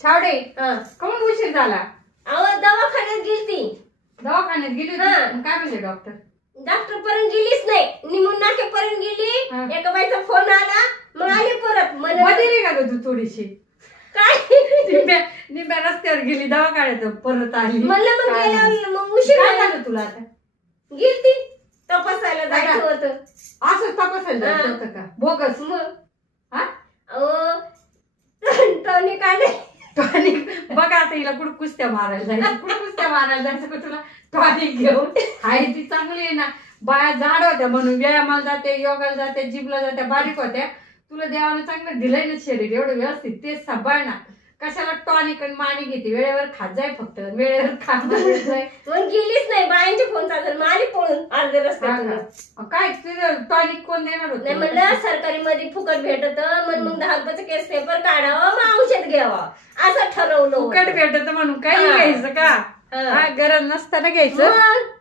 छावडे कोण उशीर झाला? अहो दवाखान्यात गेली. दवाखान्यात गेली होती? काय म्हणले डॉक्टर? डॉक्टर पर्यंत गेलीच नाही, निमून नाक्यापर्यंत गेली. एका बाईचा फोन आला, मग आली परत. मध्ये का तू थोडीशी काय निम्या रस्त्यावर गेली, दवाखान्यात परत आली. म्हणलं मग गेल्यावर मग उशीर झालं तुला? आता गेलती तपासायला जायचं होतं. असं तपासायला जायचं होतं का? बोगस मग हा? टॉनिक आले. टॉनिक बघा आता हिला कुठं कुस्त्या मारायला जायचं, कुठं कुस्त्या मारायला जायचं का तुला? टॉनिक घेऊन हाय ती चांगली आहे ना. बाया जाड होत्या म्हणून व्यायामाला जाते, योगाला जाते, जिमला जाते, बारीक होत्या. तुला देवानं चांगलं दिलंय ना शरीर एवढं व्यवस्थित, तेच सांभाळ ना. कशाला टॉनिक आणि माणी घेते? वेळेवर खात जाय, फक्त वेळेवर खात जाय. मग गेलीच नाही, बायांचे फोन चालत मारी पळून अर्ध्या रस्त्यात. काय तुझं टॉनिक कोण देणार होतं? नाही म्हणलं सरकारी मध्ये फुकट भेटत, मग 10 रुपयाचं केस पेपर काढावं, मग औषध घ्यावं असं ठरवलं. फुकट भेटत म्हणून काही घ्यायचं का? गरज नसताना घ्यायचं.